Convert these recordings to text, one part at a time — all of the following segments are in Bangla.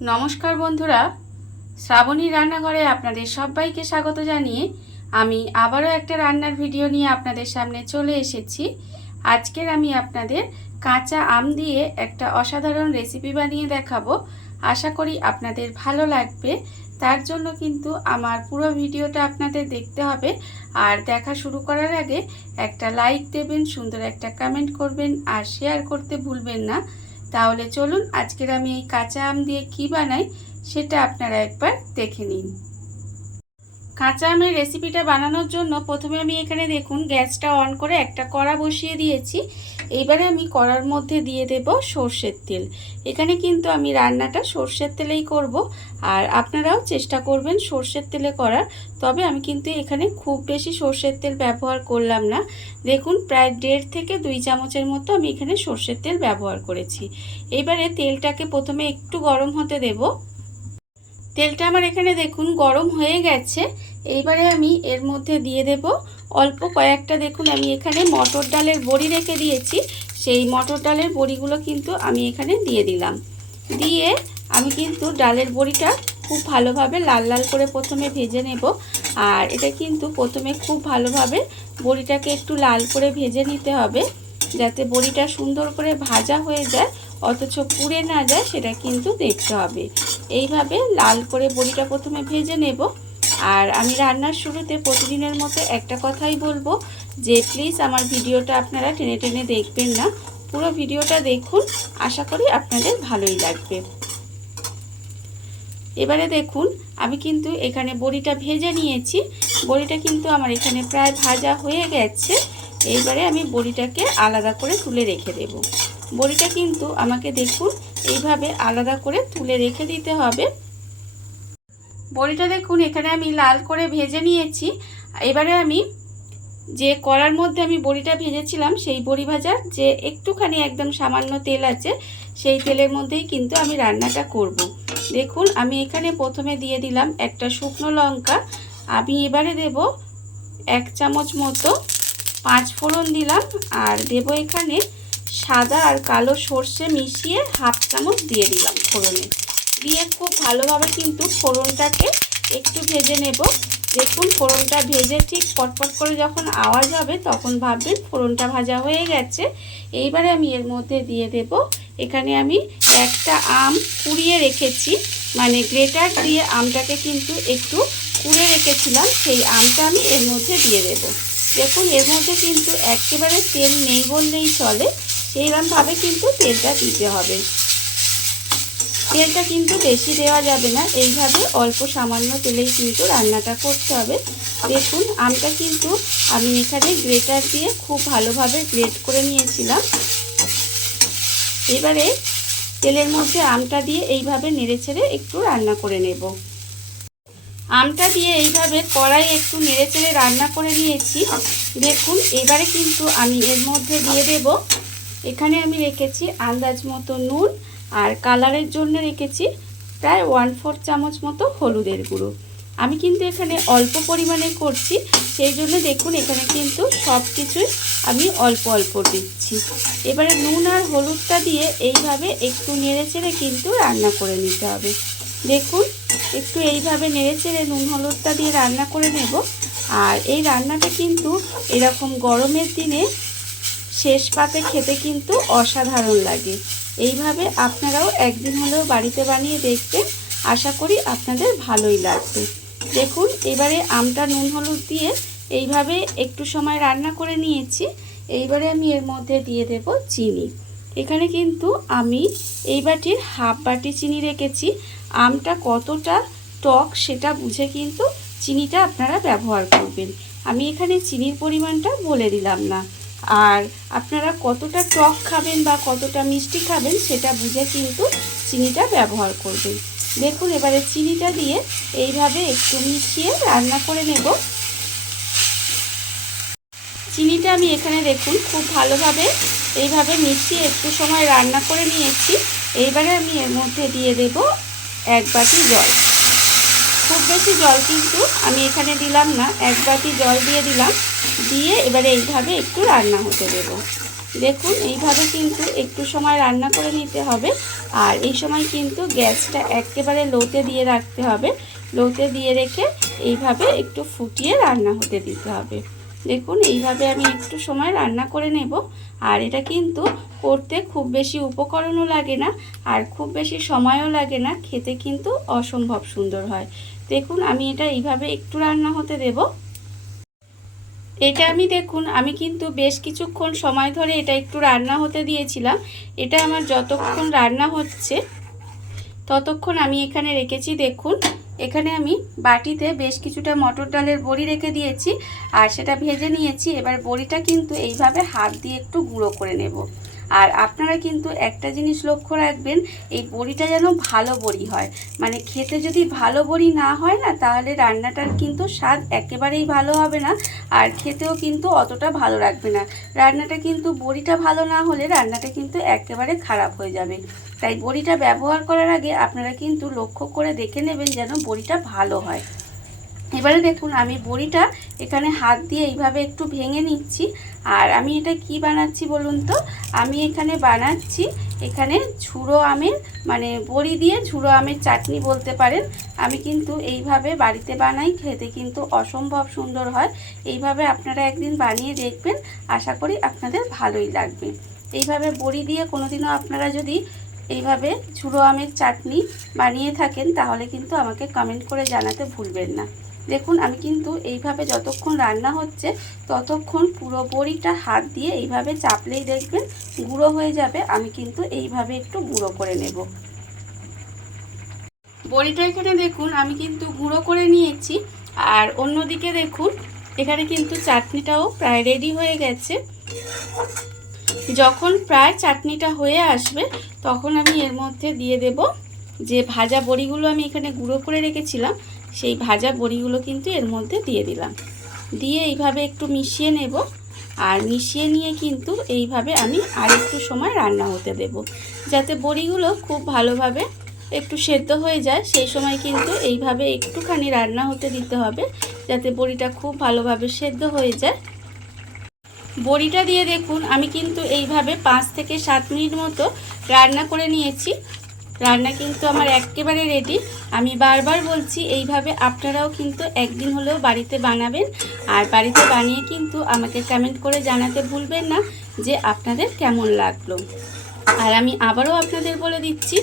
নমস্কার বন্ধুরা, শ্রাবণী রান্নাঘরে আপনাদের সবাইকে স্বাগত জানিয়ে আমি আবারও একটা রান্নার ভিডিও নিয়ে আপনাদের সামনে চলে এসেছি। আজকের আমি আপনাদের কাঁচা আম দিয়ে একটা অসাধারণ রেসিপি বানিয়ে দেখাবো। আশা করি আপনাদের ভালো লাগবে। তার জন্য কিন্তু আমার পুরো ভিডিওটা আপনাদের দেখতে হবে। আর দেখা শুরু করার আগে একটা লাইক দেবেন, সুন্দর একটা কমেন্ট করবেন আর শেয়ার করতে ভুলবেন না। তাহলে চলুন আজকের আমি এই কাঁচা আম দিয়ে কি বানাই সেটা আপনারা একবার দেখে নিন। কাঁচা আমের রেসিপিটা বানানোর জন্য প্রথমে আমি এখানে দেখুন গ্যাসটা অন করে একটা কড়া বসিয়ে দিয়েছি। এইবারে আমি কড়ার মধ্যে দিয়ে দেব সর্ষের তেল। এখানে কিন্তু আমি রান্নাটা সর্ষের তেলেই করব, আর আপনারাও চেষ্টা করবেন সর্ষের তেলে করার। তবে আমি কিন্তু এখানে খুব বেশি সর্ষের তেল ব্যবহার করলাম না। দেখুন প্রায় 1.5 থেকে 2 চামচের মতো আমি এখানে সর্ষের তেল ব্যবহার করেছি। এবারে তেলটাকে প্রথমে একটু গরম হতে দেব। তেলটা আমার এখানে দেখুন গরম হয়ে গেছে। এইবারে আমি এর মধ্যে দিয়ে দেব অল্প কয়েকটা, দেখুন আমি এখানে মটর ডালের বড়ি রেখে দিয়েছি, সেই মটর ডালের বড়িগুলো কিন্তু আমি এখানে দিয়ে দিলাম। দিয়ে আমি কিন্তু ডালের বড়িটা খুব ভালোভাবে লাল লাল করে প্রথমে ভেজে নেব। আর এটা কিন্তু প্রথমে খুব ভালোভাবে বড়িটাকে একটু লাল করে ভেজে নিতে হবে, যাতে বড়িটা সুন্দর করে ভাজা হয়ে যায় অথচ পুড়ে না যায়, সেটা কিন্তু দেখতে হবে। এইভাবে লাল করে বড়িটা প্রথমে ভেজে নেব। আর আমি রান্নার শুরুতে প্রতিদিনের মতো একটা কথাই বলবো যে প্লিজ আমার ভিডিওটা আপনারা টেনে টেনে দেখবেন না, পুরো ভিডিওটা দেখুন, আশা করি আপনাদের ভালোই লাগবে। এবারে দেখুন আমি কিন্তু এখানে বড়িটা ভেজে নিয়েছি। বড়িটা কিন্তু আমার এখানে প্রায় ভাজা হয়ে গেছে। এইবারে আমি বড়িটাকে আলাদা করে তুলে রেখে দেব। বড়িটা কিন্তু আমাকে দেখুন এইভাবে আলাদা করে তুলে রেখে দিতে হবে। বড়িটা দেখুন এখানে আমি লাল করে ভেজে নিয়েছি। এবারে আমি যে কড়ার মধ্যে আমি বড়িটা ভেজেছিলাম সেই বড়ি ভাজার যে একটুখানি একদম সামান্য তেল আছে, সেই তেলের মধ্যেই কিন্তু আমি রান্নাটা করব। দেখুন আমি এখানে প্রথমে দিয়ে দিলাম একটা শুকনো লঙ্কা। আমি এবারে দেব 1 চামচ মতো 5 ফোড়ন দিলাম, আর দেব এখানে সাদা আর কালো সর্ষে মিশিয়ে 1/2 চামচ দিয়ে দিলাম ফোড়নে। দিয়ে খুব ভালোভাবে কিন্তু ফোড়নটাকে একটু ভেজে নেব। দেখুন ফোড়নটা ভেজে ঠিক পটপট করে যখন আওয়াজ হবে তখন ভাববেন ফোড়নটা ভাজা হয়ে গেছে। এইবারে আমি এর মধ্যে দিয়ে দেব, এখানে আমি একটা আম কুড়িয়ে রেখেছি, মানে গ্রেটার দিয়ে আমটাকে কিন্তু একটু কুড়ে রেখেছিলাম, সেই আমটা আমি এর মধ্যে দিয়ে দেব। দেখুন এর মধ্যে কিন্তু একেবারে তেল নেই বললেই চলে, সেইরকমভাবে কিন্তু তেলটা দিতে হবে। তেলটা কিন্তু বেশি দেওয়া যাবে না, এইভাবে অল্প সামান্য তেলেই কিন্তু রান্নাটা করতে হবে। দেখুন আমটা কিন্তু আমি এখানে গ্রেটার দিয়ে খুব ভালোভাবে গ্রেট করে নিয়েছিলাম। এবারে তেলের মধ্যে আমটা দিয়ে এইভাবে নেড়েচেড়ে একটু রান্না করে নেব। আমটা দিয়ে এইভাবে কড়াই একটু নেড়েচেড়ে রান্না করে নিয়েছি। দেখুন এবারে কিন্তু আমি এর মধ্যে দিয়ে দেব, এখানে আমি রেখেছি আন্দাজ মতো নুন, আর কালারের জন্য রেখেছি প্রায় 1/4 চামচ মতো হলুদের গুঁড়ো। আমি কিন্তু এখানে অল্প পরিমাণে করছি, সেই জন্য দেখুন এখানে কিন্তু সব কিছুই আমি অল্প অল্প দিচ্ছি। এবারে নুন আর হলুদটা দিয়ে এইভাবে একটু নেড়েচেড়ে কিন্তু রান্না করে নিতে হবে। দেখুন একটু এইভাবে নেড়েচেড়ে নুন হলুদটা দিয়ে রান্না করে নেব। আর এই রান্নাটা কিন্তু এরকম গরমের দিনে শেষ পাতে খেতে কিন্তু অসাধারণ লাগে। এইভাবে আপনারাও একদিন হলেও বাড়িতে বানিয়ে দেখবেন, আশা করি আপনাদের ভালোই লাগবে। দেখুন এবারে আমটা নুন হলুদ দিয়ে এইভাবে একটু সময় রান্না করে নিয়েছি। এইবারে আমি এর মধ্যে দিয়ে দেব চিনি। এখানে কিন্তু আমি এই বাটির 1/2 বাটি চিনি রেখেছি। আমটা কতটা টক সেটা বুঝে কিন্তু চিনিটা আপনারা ব্যবহার করবেন। আমি এখানে চিনির পরিমাণটা বলে দিলাম না। আর আপনারা কতটা টক খাবেন বা কতটা মিষ্টি খাবেন সেটা বুঝে কিন্তু চিনিটা ব্যবহার করবেন। দেখুন এবারে চিনিটা দিয়ে এইভাবে একটু মিশিয়ে রান্না করে নেব। চিনিটা আমি এখানে দেখুন খুব ভালোভাবে এইভাবে মিশিয়ে একটু সময় রান্না করে নিয়েছি। এইবারে আমি এর মধ্যে দিয়ে দেব 1 বাটি জল। খুব বেশি জল কিন্তু আমি এখানে দিলাম না, 1 বাটি জল দিয়ে দিলাম। দিয়ে এবারে এইভাবে একটু রান্না হতে দেব। দেখুন এইভাবে কিন্তু একটু সময় রান্না করে নিতে হবে। আর এই সময় কিন্তু গ্যাসটা একেবারে লোতে দিয়ে রাখতে হবে। লোতে দিয়ে রেখে এইভাবে একটু ফুটিয়ে রান্না হতে দিতে হবে। দেখুন এইভাবে আমি একটু সময় রান্না করে নেব। আর এটা কিন্তু করতে খুব বেশি উপকরণও লাগে না, আর খুব বেশি সময়ও লাগে না, খেতে কিন্তু অসম্ভব সুন্দর হয়। দেখুন আমি এটা এইভাবে একটু রান্না হতে দেব। এটা দেখুন আমি কিন্তু বেশ কিছুক্ষণ সময় ধরে এটা একটু রান্না হতে দিয়েছিলাম। এটা আমার যতক্ষণ রান্না হচ্ছে ততক্ষণ আমি এখানে রেখেছি। দেখুন এখানে আমি বাটিতে বেশ কিছুটা মটর ডালের বড়ি রেখে দিয়েছি, আর সেটা ভেজে নিয়েছি। এবার বড়িটা কিন্তু এইভাবে হাত দিয়ে একটু গুঁড়ো করে নেব। আর আপনারা কিন্তু একটা জিনিস লক্ষ্য রাখবেন, এই বড়িটা যেন ভালো বড়ি হয়। মানে খেতে যদি ভালো বড়ি না হয় না, তাহলে রান্নাটার কিন্তু স্বাদ একেবারেই ভালো হবে না, আর খেতেও কিন্তু অতটা ভালো লাগবে না। রান্নাটা কিন্তু বড়িটা ভালো না হলে রান্নাটা কিন্তু একেবারে খারাপ হয়ে যাবে। তাই বড়িটা ব্যবহার করার আগে আপনারা কিন্তু লক্ষ্য করে দেখে নেবেন যেন বড়িটা ভালো হয়। এবারে দেখুন আমি বড়িটা এখানে হাত দিয়ে এইভাবে একটু ভেঙে নিচ্ছি। আর আমি এটা কি বানাচ্ছি বলুন তো? আমি এখানে বানাচ্ছি ঝুড়ো আমের, মানে বড়ি দিয়ে ঝুড়ো আমের চাটনি বলতে পারেন। আমি কিন্তু এইভাবে বাড়িতে বানাই, খেতে কিন্তু অসম্ভব সুন্দর হয়। এইভাবে আপনারা একদিন বানিয়ে দেখবেন, আশা করি আপনাদের ভালোই লাগবে। এইভাবে বড়ি দিয়ে কোনোদিনও আপনারা যদি এইভাবে ঝুড়ো আমের চাটনি বানিয়ে থাকেন, তাহলে কিন্তু আমাকে কমেন্ট করে জানাতে ভুলবেন না। দেখুন আমি কিন্তু এইভাবে যতক্ষণ রান্না হচ্ছে ততক্ষণ পুরো বড়িটা হাত দিয়ে এইভাবে চাপলেই দেখবেন গুঁড়ো হয়ে যাবে। আমি কিন্তু এইভাবে একটু গুঁড়ো করে নেব। বড়িটা এখানে দেখুন আমি কিন্তু গুঁড়ো করে নিয়েছি। আর অন্যদিকে দেখুন এখানে কিন্তু চাটনিটাও প্রায় রেডি হয়ে গেছে। যখন প্রায় চাটনিটা হয়ে আসবে তখন আমি এর মধ্যে দিয়ে দেব যে ভাজা বড়িগুলো আমি এখানে গুঁড়ো করে রেখেছিলাম, সেই ভাজা বড়িগুলো কিন্তু এর মধ্যে দিয়ে দিলাম। দিয়ে এইভাবে একটু মিশিয়ে নেব। আর মিশিয়ে নিয়ে কিন্তু এইভাবে আমি আর একটু সময় রান্না হতে দেব, যাতে বড়িগুলো খুব ভালোভাবে একটু সেদ্ধ হয়ে যায়। সেই সময় কিন্তু এইভাবে একটুখানি রান্না হতে দিতে হবে, যাতে বড়িটা খুব ভালোভাবে সেদ্ধ হয়ে যায়। বড়িটা দিয়ে দেখুন আমি কিন্তু এইভাবে 5 থেকে 7 মিনিট মতো রান্না করে নিয়েছি। রান্না কিন্তু আমার একেবারে রেডি। আমি বারবার বলছি এইভাবে আপনারাও কিন্তু একদিন হলেও বাড়িতে বানাবেন, আর বাড়িতে বানিয়ে কিন্তু আমাকে কমেন্ট করে জানাতে ভুলবেন না যে আপনাদের কেমন লাগলো। আর আমি আবারও আপনাদের বলে দিচ্ছি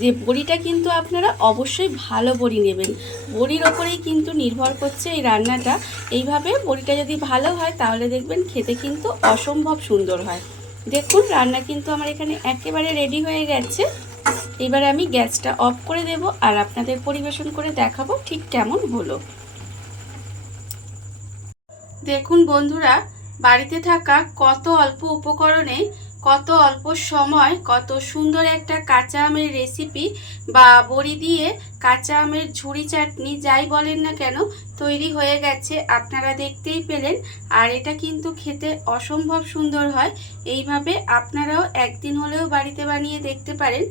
যে বড়িটা কিন্তু আপনারা অবশ্যই ভালো বড়ি নেবেন। বড়ির ওপরেই কিন্তু নির্ভর করছে এই রান্নাটা। এইভাবে বড়িটা যদি ভালো হয় তাহলে দেখবেন খেতে কিন্তু অসম্ভব সুন্দর হয়। দেখুন রান্না কিন্তু আমার এখানে একেবারে রেডি হয়ে গেছে। এবারে আমি গ্যাসটা অফ করে দেব আর আপনাদের পরিবেশন করে দেখাবো ঠিক কেমন হলো। দেখুন বন্ধুরা, বাড়িতে থাকা কত অল্প উপকরণে কত অল্প সময় কত সুন্দর একটা কাঁচা আমের রেসিপি বা বড়ি দিয়ে কাঁচা আমের ঝুড়ি চাটনি যাই বলেন না কেন তৈরি হয়ে গেছে, আপনারা দেখতেই পেলেন। আর এটা কিন্তু খেতে অসম্ভব সুন্দর হয়। এইভাবে আপনারাও একদিন হলেও বাড়িতে বানিয়ে দেখতে পারেন।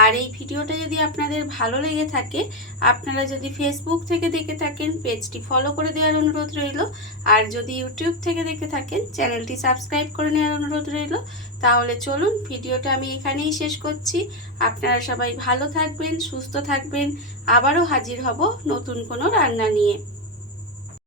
আর এই ভিডিওটা যদি আপনাদের ভালো লেগে থাকে, আপনারা যদি ফেসবুক থেকে দেখে থাকেন পেজটি ফলো করে দেওয়ার অনুরোধ রইল। আর যদি ইউটিউব থেকে দেখে থাকেন চ্যানেলটি সাবস্ক্রাইব করে নেওয়ার অনুরোধ রইল। তাহলে চলুন ভিডিওটা আমি এখানেই শেষ করছি। আপনারা সবাই ভালো থাকবেন, সুস্থ থাকবেন। আবারও হাজির হব নতুন কোনো রান্না নিয়ে।